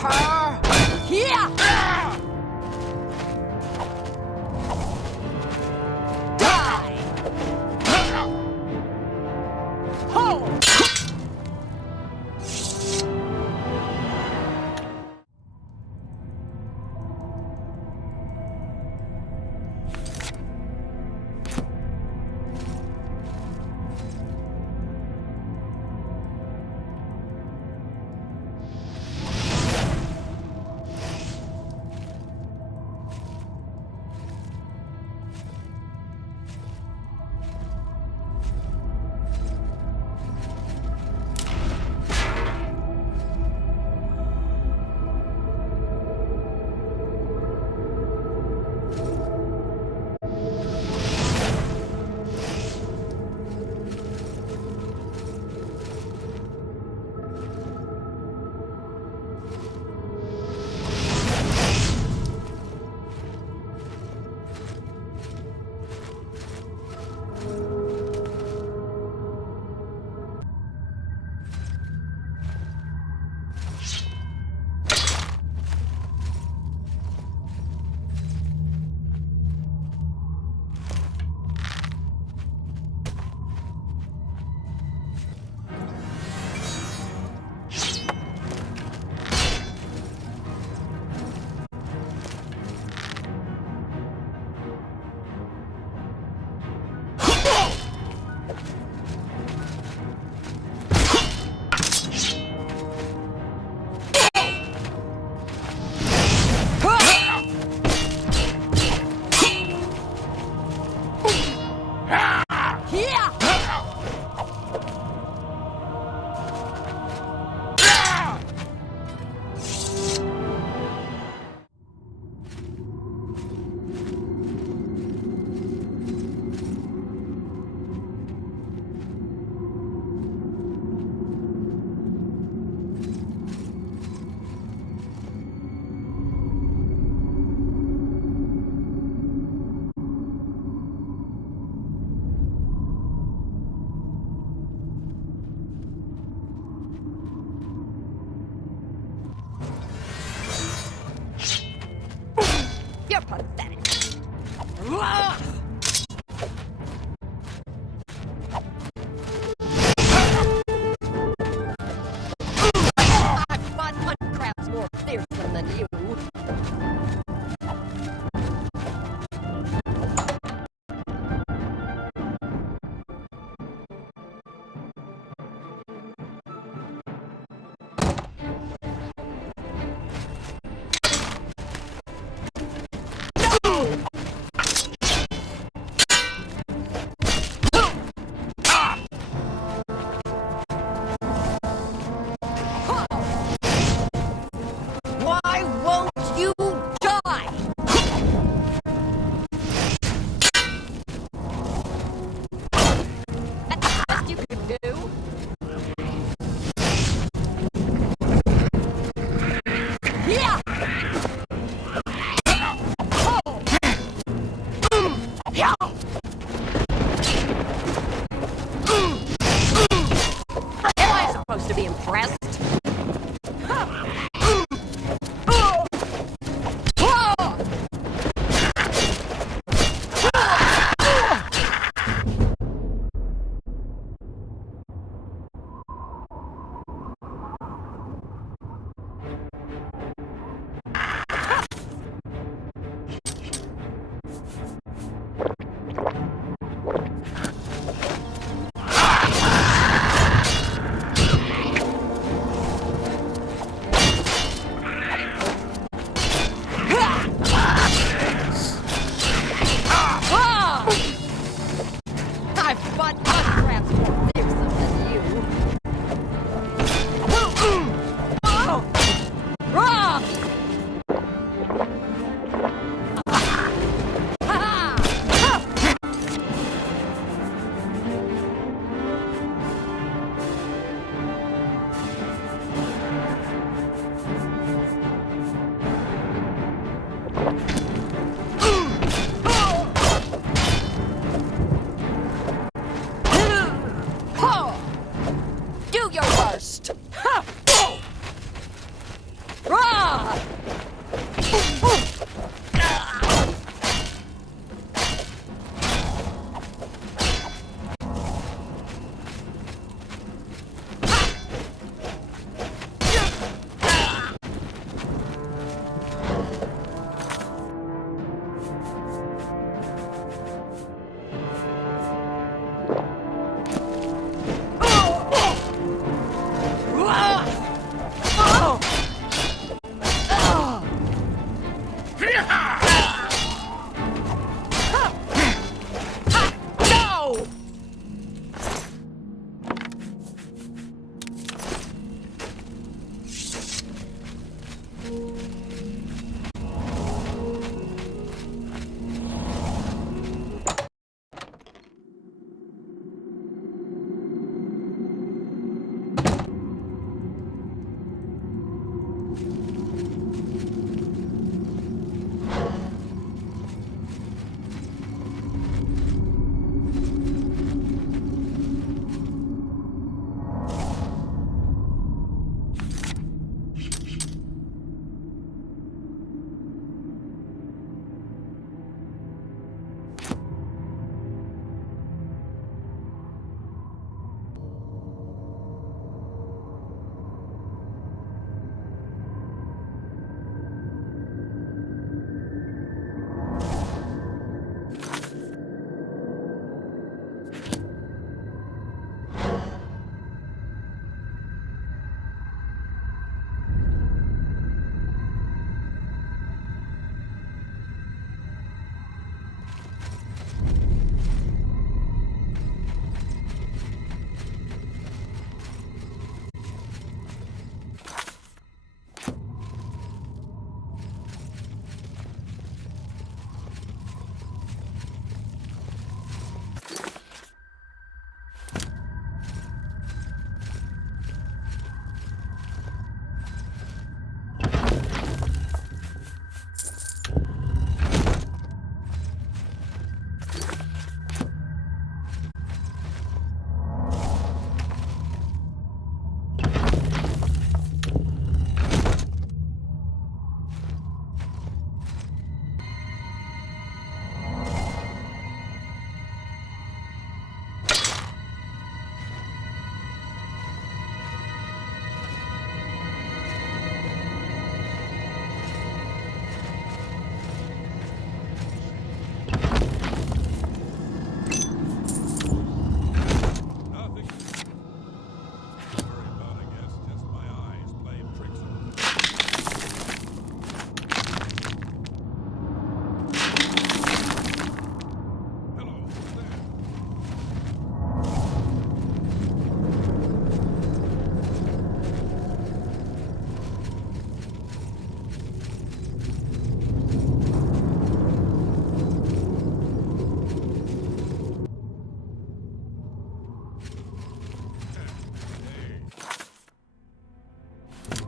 Car. Here. Die. Ho.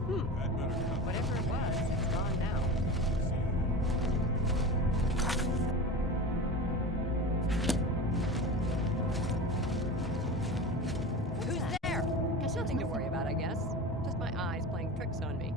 Whatever it was, it's gone now. Who's there? Got nothing to worry about, I guess. Just my eyes playing tricks on me.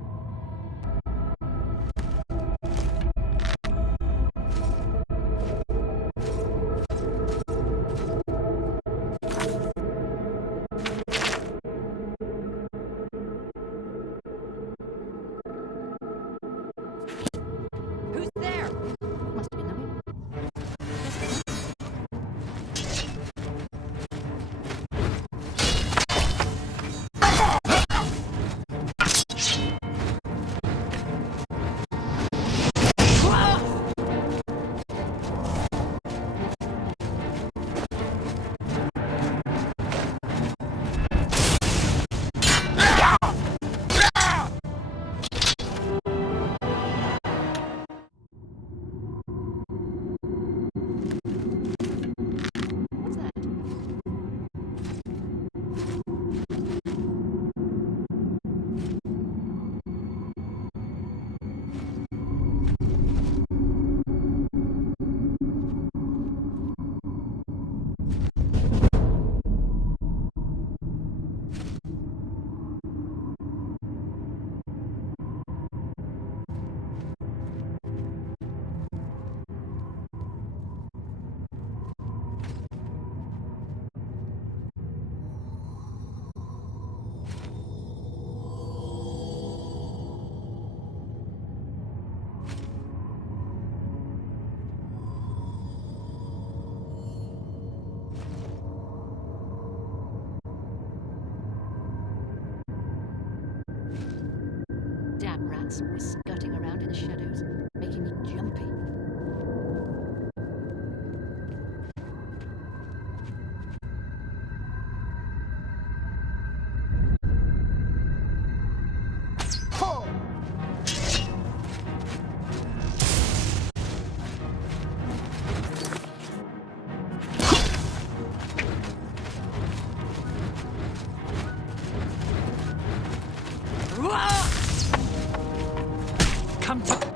Who's there? Must have been the wind. What's that? Damn rats were skirting around in the shadows, making me jumpy. Come to...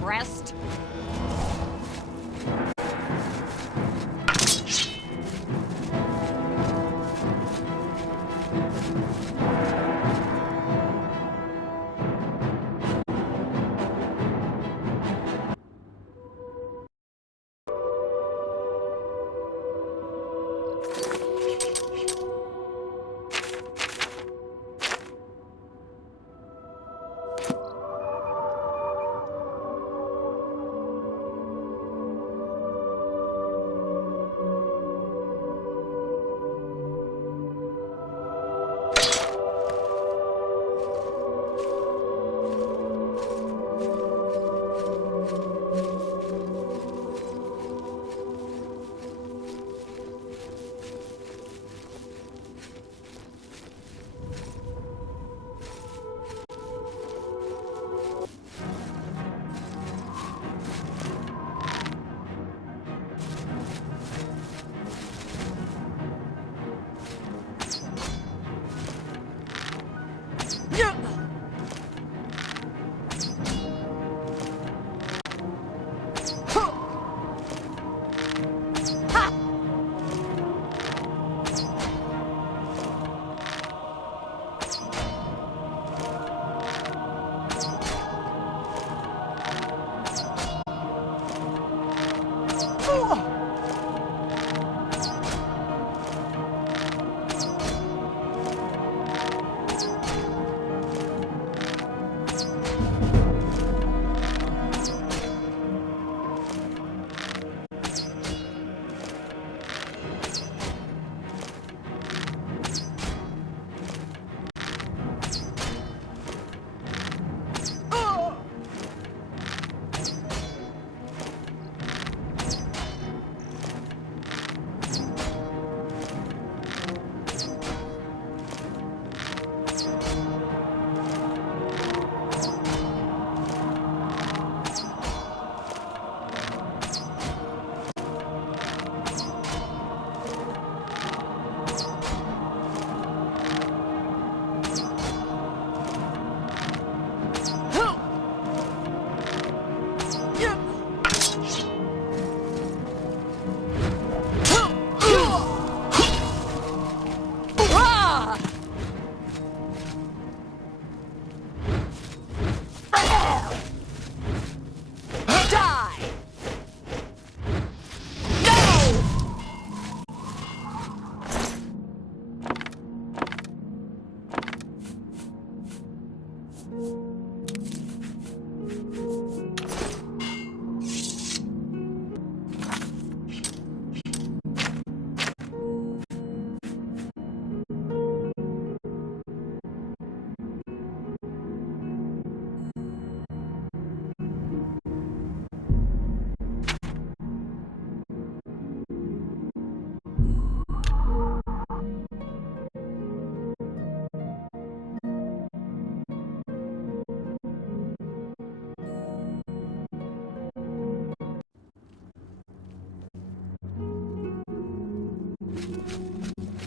impressed?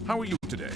How are you today?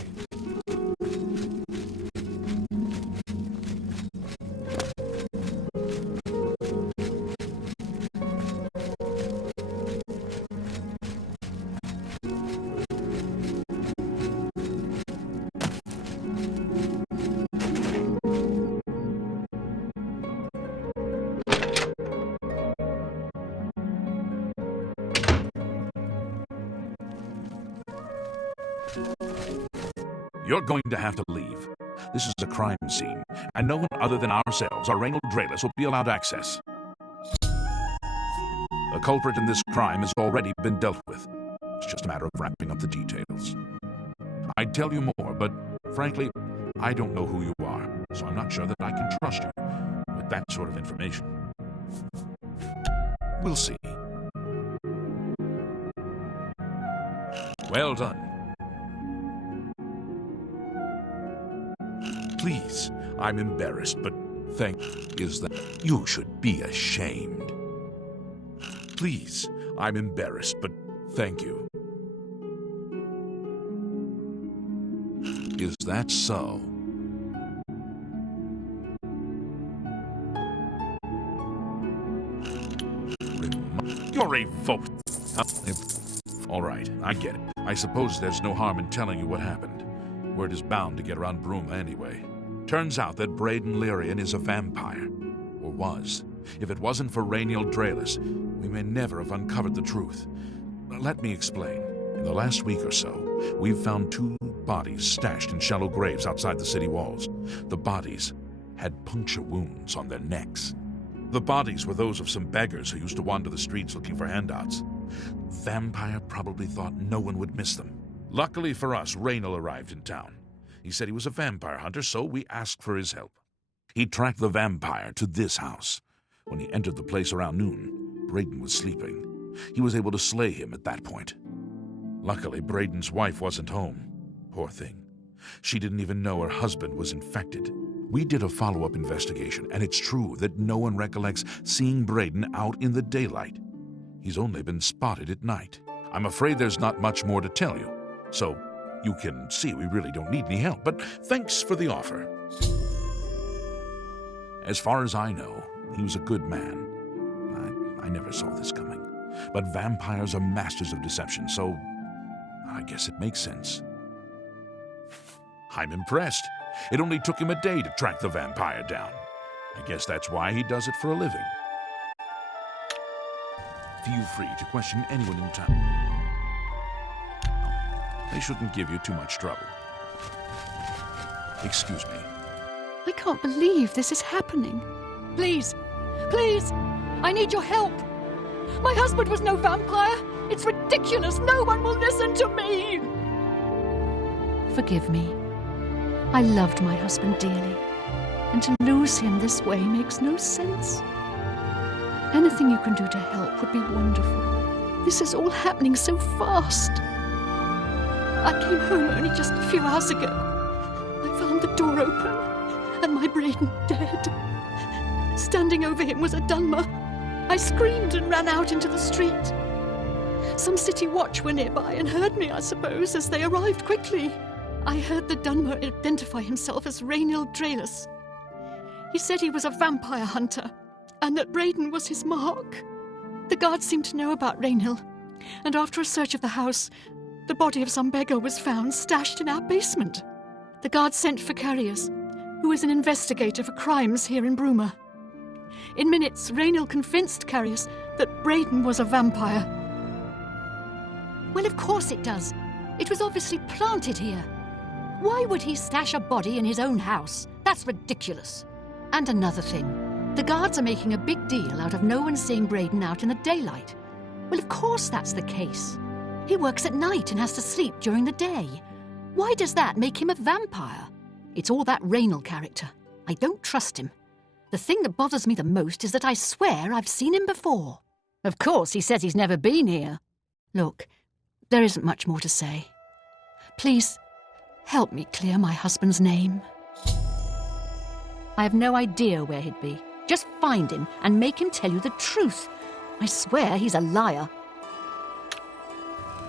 You're going to have to leave. This is a crime scene, and no one other than ourselves, or Reynold Drayless, will be allowed access. The culprit in this crime has already been dealt with. It's just a matter of wrapping up the details. I'd tell you more, but frankly, I don't know who you are, so I'm not sure that I can trust you with that sort of information. We'll see. Well done. Please, I'm embarrassed, but is that you should be ashamed. Please, I'm embarrassed, but thank you. Is that so? You're a vote. All right, I get it. I suppose there's no harm in telling you what happened. Word is bound to get around Bruma anyway. Turns out that Braden Lyrian is a vampire. Or was. If it wasn't for Rainiel Draelis, we may never have uncovered the truth. Let me explain. In the last week or so, we've found 2 bodies stashed in shallow graves outside the city walls. The bodies had puncture wounds on their necks. The bodies were those of some beggars who used to wander the streets looking for handouts. Vampire probably thought no one would miss them. Luckily for us, Rainiel arrived in town. He said he was a vampire hunter, so we asked for his help. He tracked the vampire to this house. When he entered the place around noon, Braden was sleeping. He was able to slay him at that point. Luckily, Braden's wife wasn't home. Poor thing. She didn't even know her husband was infected. We did a follow-up investigation, and it's true that no one recollects seeing Braden out in the daylight. He's only been spotted at night. I'm afraid there's not much more to tell you, so you can see we really don't need any help, but thanks for the offer. As far as I know, he was a good man. I never saw this coming. But vampires are masters of deception, so I guess it makes sense. I'm impressed. It only took him a day to track the vampire down. I guess that's why he does it for a living. Feel free to question anyone in town. They shouldn't give you too much trouble. Excuse me. I can't believe this is happening. Please, please, I need your help. My husband was no vampire. It's ridiculous. No one will listen to me. Forgive me. I loved my husband dearly, and to lose him this way makes no sense. Anything you can do to help would be wonderful. This is all happening so fast. I came home only just a few hours ago. I found the door open, and my Braden dead. Standing over him was a Dunmer. I screamed and ran out into the street. Some city watch were nearby and heard me, I suppose, as they arrived quickly. I heard the Dunmer identify himself as Rainiel Draelis. He said he was a vampire hunter, and that Braden was his mark. The guards seemed to know about Rainiel, and after a search of the house, the body of some beggar was found stashed in our basement. The guards sent for Carriers, who is an investigator for crimes here in Bruma. In minutes, Rainiel convinced Carriers that Braden was a vampire. Well, of course it does. It was obviously planted here. Why would he stash a body in his own house? That's ridiculous. And another thing, the guards are making a big deal out of no one seeing Braden out in the daylight. Well, of course that's the case. He works at night and has to sleep during the day. Why does that make him a vampire? It's all that Rainiel character. I don't trust him. The thing that bothers me the most is that I swear I've seen him before. Of course, he says he's never been here. Look, there isn't much more to say. Please, help me clear my husband's name. I have no idea where he'd be. Just find him and make him tell you the truth. I swear he's a liar.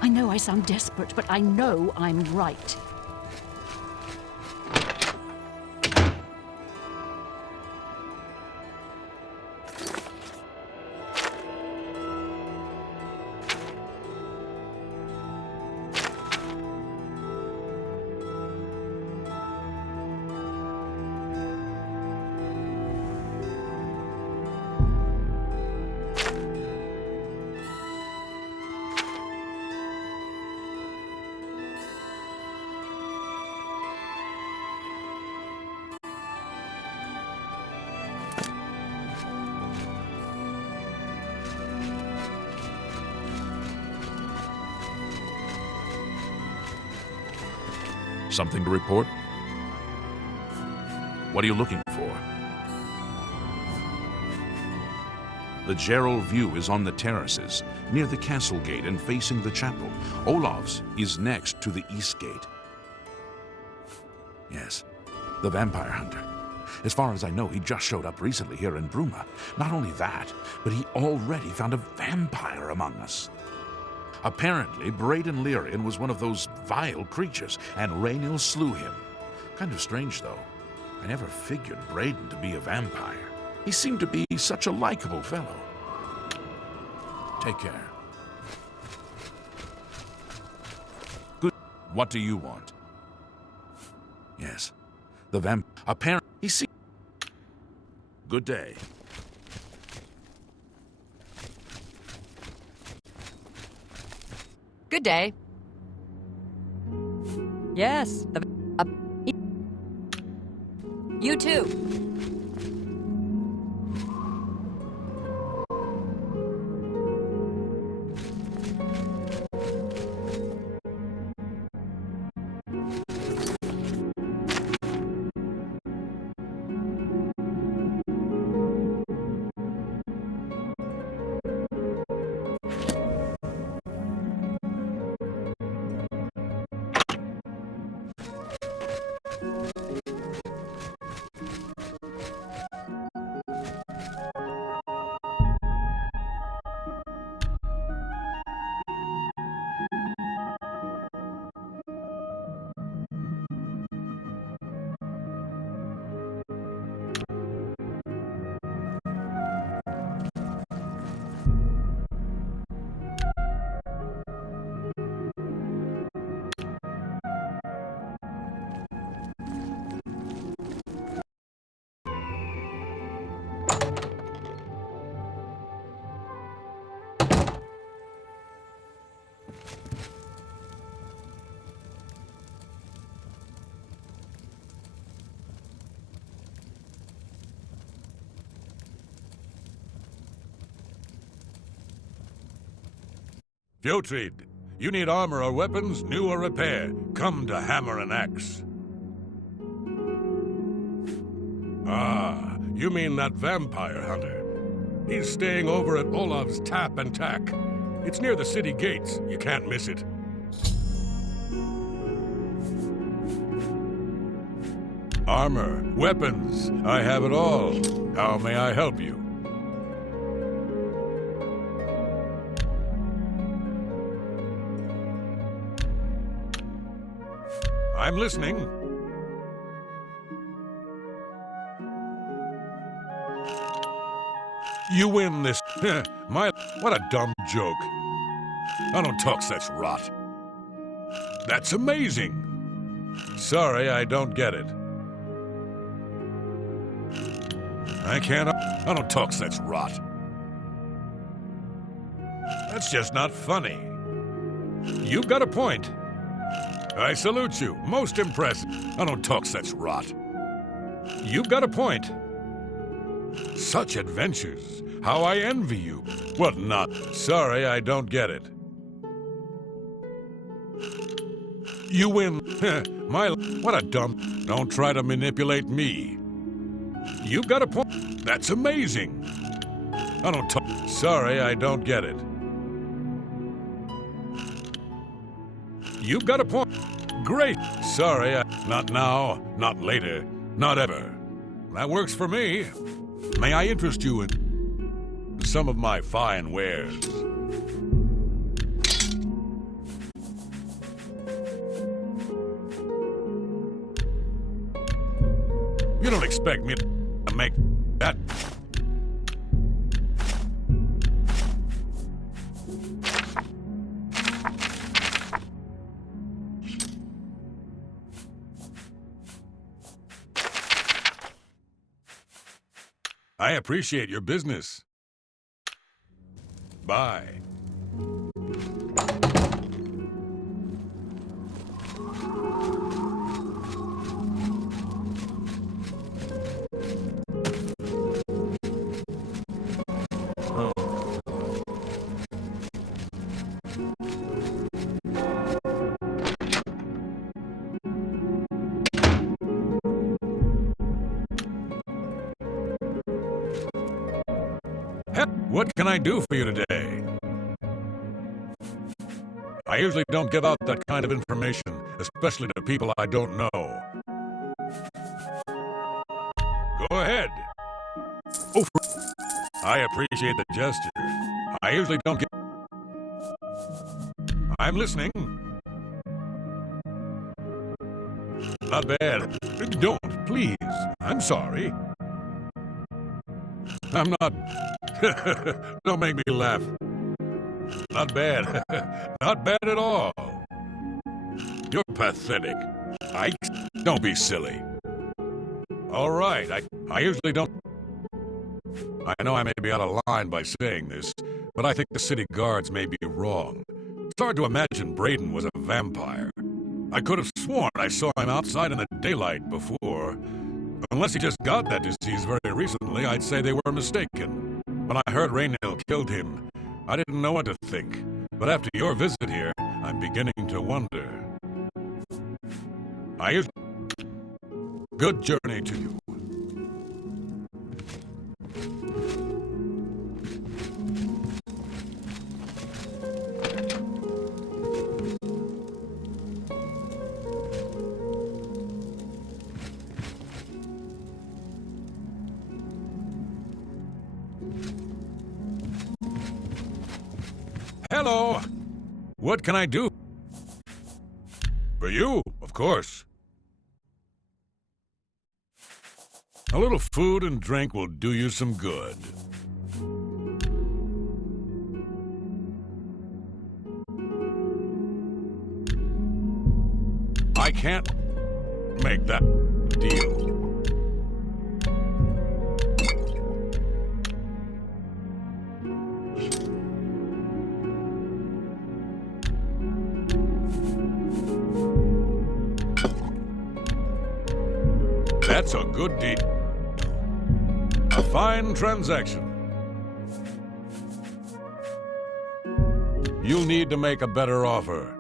I know I sound desperate, but I know I'm right. Something to report? What are you looking for? The Gerald view is on the terraces, near the castle gate and facing the chapel. Olaf's is next to the east gate. Yes, the vampire hunter. As far as I know, he just showed up recently here in Bruma. Not only that, but he already found a vampire among us. Apparently, Braden Lyrian was one of those vile creatures, and Rainiel slew him. Kind of strange, though. I never figured Braden to be a vampire. He seemed to be such a likable fellow. Take care. Good. What do you want? Yes. The vamp. Apparently. He see. Good day. Good day. Yes. You too. Putrid, you need armor or weapons, new or repair. Come to Hammer and Axe. Ah, you mean that vampire hunter. He's staying over at Olav's Tap and Tack. It's near the city gates. You can't miss it. Armor, weapons, I have it all. How may I help you? I'm listening. You win this. What a dumb joke. I don't talk such rot. That's amazing. Sorry, I don't get it. I don't talk such rot. That's just not funny. You've got a point. I salute you. Most impressive. I don't talk such rot. You've got a point. Such adventures. How I envy you. What not? Sorry, I don't get it. You win. What a dumb. Don't try to manipulate me. You've got a point. That's amazing. I don't talk. Sorry, I don't get it. You've got a point. Great. Sorry, not now, not later, not ever. That works for me. May I interest you in some of my fine wares? You don't expect me to make that. I appreciate your business. Bye. What can I do for you today? I usually don't give out that kind of information, especially to people I don't know. Go ahead. Oh, I appreciate the gesture. I usually don't give... I'm listening. Not bad. Don't, please. I'm sorry. I'm not... Don't make me laugh. Not bad. Not bad at all. You're pathetic. Ike, don't be silly. All right, I usually don't... I know I may be out of line by saying this, but I think the city guards may be wrong. It's hard to imagine Braden was a vampire. I could have sworn I saw him outside in the daylight before. Unless he just got that disease very recently, I'd say they were mistaken. When I heard Raynil killed him, I didn't know what to think. But after your visit here, I'm beginning to wonder. Good journey to you. Hello! What can I do? For you, of course. A little food and drink will do you some good. I can't make that deal. That's a good deal. A fine transaction. You'll need to make a better offer.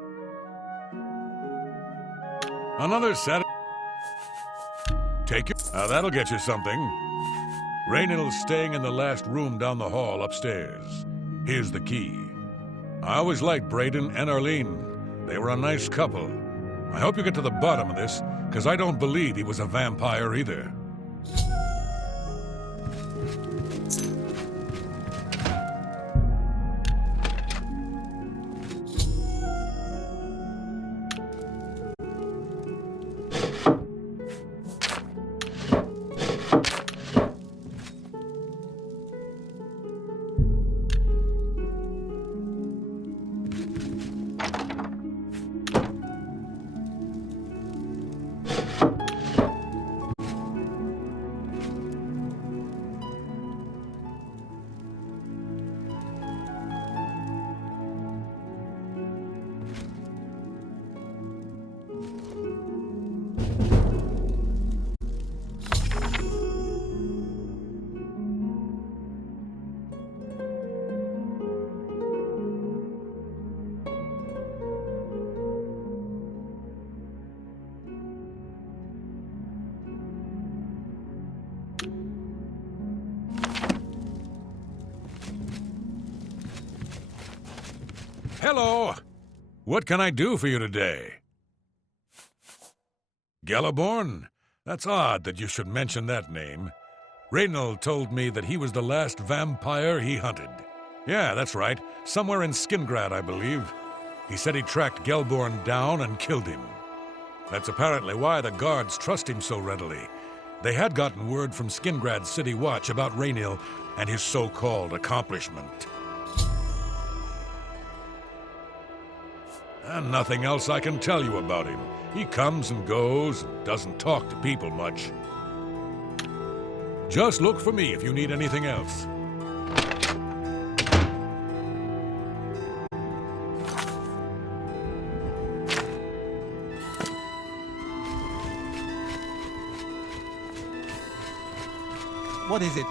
Another set. Take it. Now that'll get you something. Raynil's staying in the last room down the hall upstairs. Here's the key. I always liked Braden and Arlene. They were a nice couple. I hope you get to the bottom of this, because I don't believe he was a vampire either. Hello! What can I do for you today? Galaborn? That's odd that you should mention that name. Raynil told me that he was the last vampire he hunted. Yeah, that's right. Somewhere in Skingrad, I believe. He said he tracked Gelborn down and killed him. That's apparently why the guards trust him so readily. They had gotten word from Skingrad's City Watch about Raynil and his so-called accomplishment. And nothing else I can tell you about him. He comes and goes and doesn't talk to people much. Just look for me if you need anything else. What is it?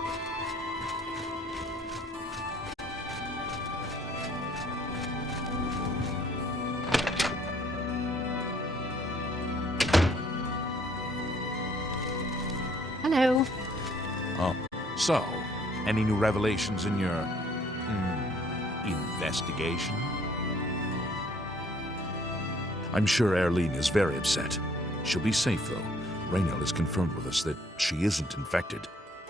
Hello. Oh, so, any new revelations in your, investigation? I'm sure Arlene is very upset. She'll be safe, though. Raynil has confirmed with us that she isn't infected.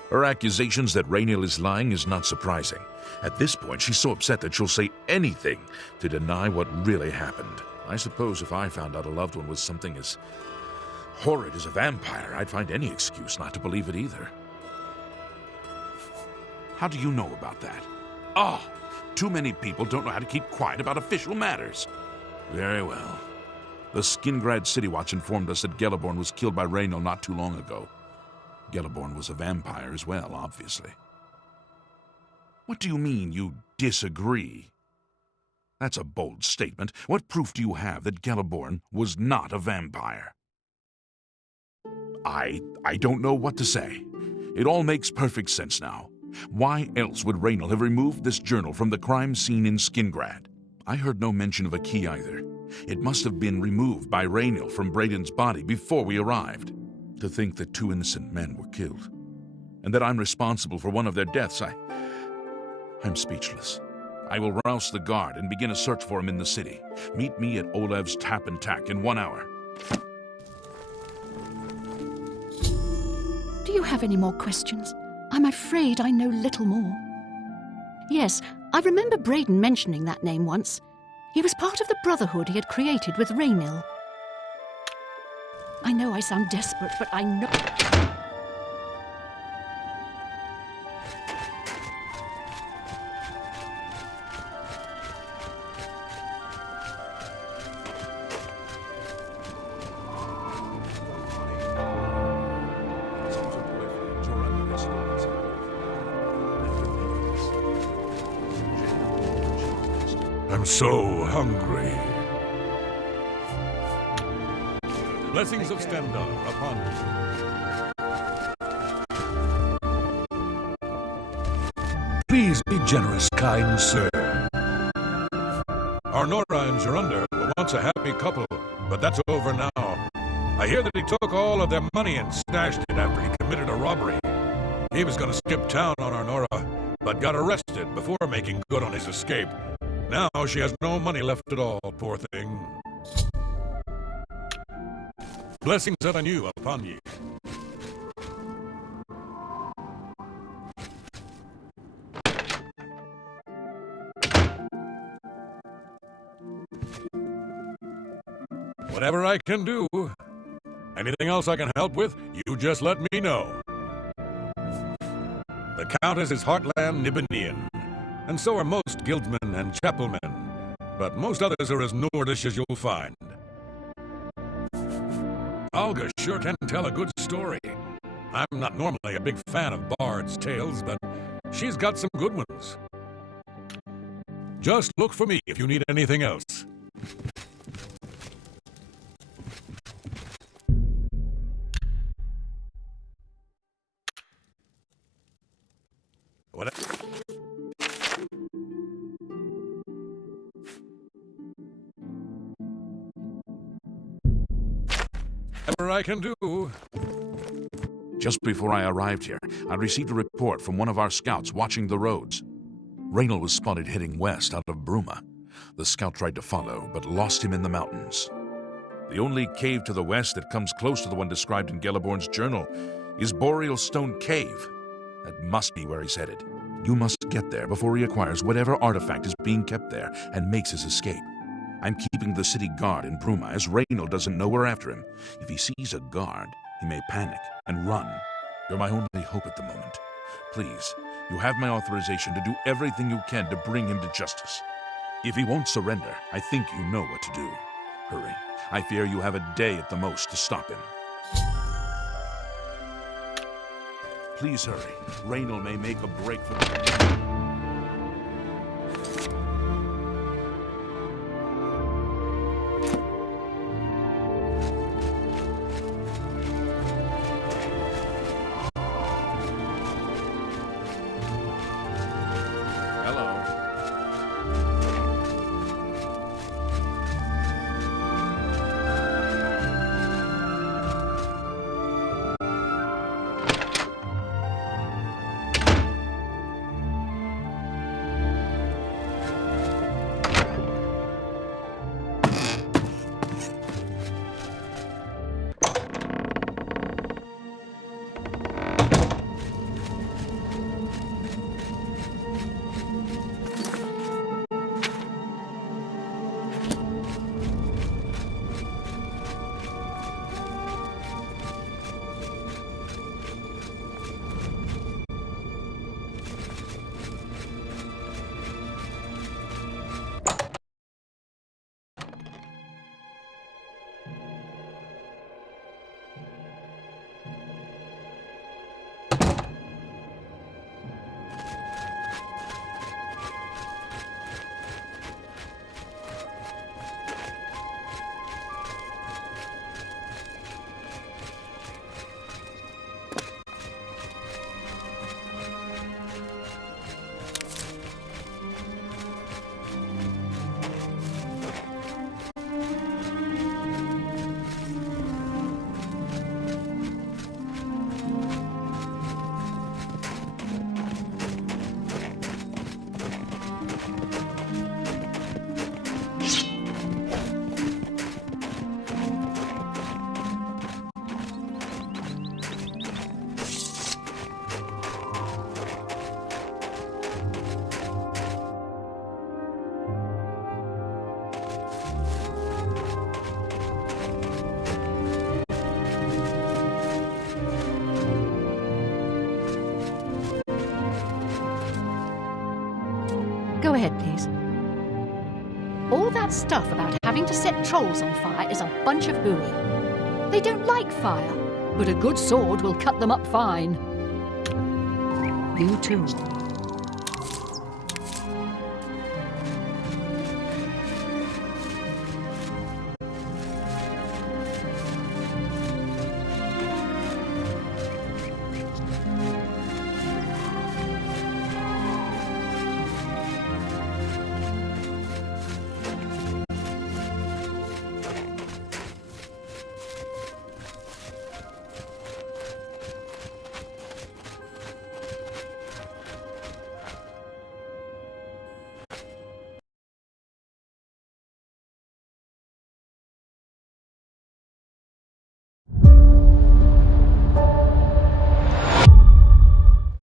Her accusations that Raynil is lying is not surprising. At this point, she's so upset that she'll say anything to deny what really happened. I suppose if I found out a loved one was something as horrid as a vampire, I'd find any excuse not to believe it either. How do you know about that? Oh, Too many people don't know how to keep quiet about official matters. Very well. The Skingrad City Watch informed us that Gelliborn was killed by Raynor not too long ago. Gelliborn was a vampire as well, obviously. What do you mean you disagree? That's a bold statement. What proof do you have that Gelliborn was not a vampire? I don't know what to say. It all makes perfect sense now. Why else would Raynor have removed this journal from the crime scene in Skingrad? I heard no mention of a key either. It must have been removed by Raynor from Braden's body before we arrived. To think that 2 innocent men were killed, and that I'm responsible for one of their deaths, I'm speechless. I will rouse the guard and begin a search for him in the city. Meet me at Olev's Tap and Tack in 1 hour. Do you have any more questions? I'm afraid I know little more. Yes, I remember Braden mentioning that name once. He was part of the brotherhood he had created with Raynil. I know I sound desperate, but I know... I'm so hungry. Blessings of Stendar upon you. Please be generous, kind sir. Our Nora and Gerunda were once a happy couple, but that's over now. I hear that he took all of their money and stashed it after he committed a robbery. He was going to skip town on our Nora, but got arrested before making good on his escape. Now she has no money left at all, poor thing. Blessings of anew upon ye. Whatever I can do. Anything else I can help with, you just let me know. The Countess is Heartland Nibanian, and so are most guildsmen and chapelmen, but most others are as Nordish as you'll find. Olga sure can tell a good story. I'm not normally a big fan of bards' tales, but she's got some good ones. Just look for me if you need anything else. Whatever I can do. Just before I arrived here, I received a report from one of our scouts watching the roads. Raynor was spotted heading west out of Bruma. The scout tried to follow, but lost him in the mountains. The only cave to the west that comes close to the one described in Gelliborn's journal is Boreal Stone Cave. That must be where he's headed. You must get there before he acquires whatever artifact is being kept there and makes his escape. I'm keeping the city guard in Bruma, as Raynor doesn't know we're after him. If he sees a guard, he may panic and run. You're my only hope at the moment. Please, you have my authorization to do everything you can to bring him to justice. If he won't surrender, I think you know what to do. Hurry. I fear you have a day at the most to stop him. Please hurry. Raynor may make a break for the... Go ahead, please. All that stuff about having to set trolls on fire is a bunch of hooey. They don't like fire, but a good sword will cut them up fine. You too.